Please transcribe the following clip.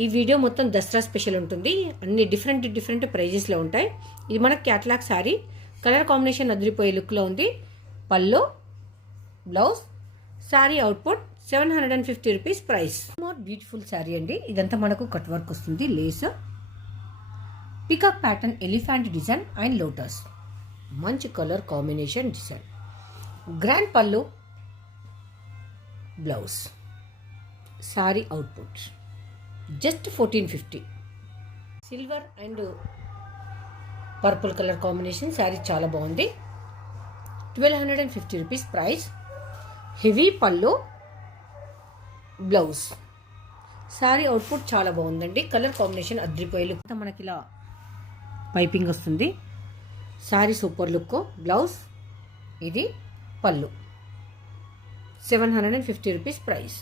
ఈ వీడియో మొత్తం దసరా స్పెషల్ ఉంటుంది. అన్ని డిఫరెంట్ ప్రైజెస్లో ఉంటాయి. ఇది మన క్యాట్లాగ్ శారీ. కలర్ కాంబినేషన్ అదిరిపోయే లుక్లో ఉంది. Pallu, blouse, sari output 750 rupees price. More beautiful sari అండి. ఇదంతా మనకు కట్ వర్క్ వస్తుంది. Lace, peacock pattern, elephant design and lotus. మంచి colour combination design. Grand pallu, blouse, sari output just 1450. Silver and purple colour combination. Sari చాలా బాగుంది. 1250 rupees price. Heavy pallu, blouse, sari output చాలా బాగుందండి. Colour combination అద్రిపోయే లుక్. మనకి ఇలా పైపింగ్ వస్తుంది. Sari super look. బ్లౌజ్, ఇది పళ్ళు 750 రూపీస్ ప్రైస్.